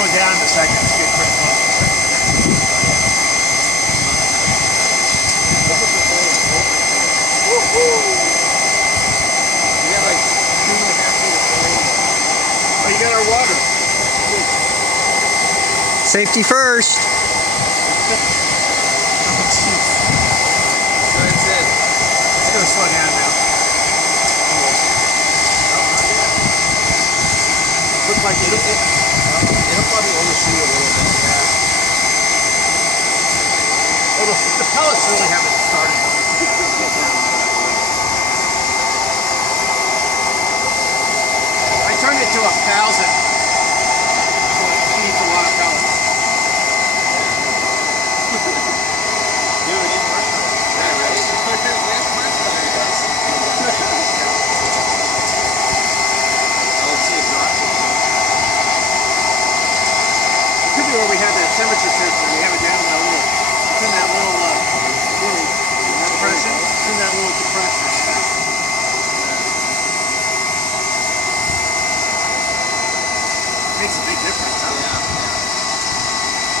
slow it down in a second. It's getting pretty close. We got like 2.5 feet of rain. Oh, you got our water. Safety first. Oh, jeez. That's it. It's going to slow down now. Looks like it'll probably overshoot a little bit. Yeah. Oh, the pellets really haven't started. I turned it to 1,000. So it feeds a lot of pellets. Dude, it didn't work. Yeah, right? That's much better, guys. Let's see it drop. It could be where we have that temperature sensor. We have it down in that little, it's in that little depression. It's in that little depression. Makes a big difference, huh? Yeah.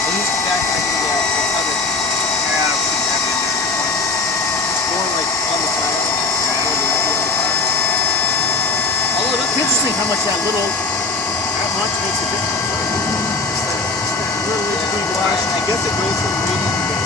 At least the guy can cover. Yeah, I don't see that in there. More like on the fire. Although it's interesting how much that much makes a difference. It's that little I guess it goes from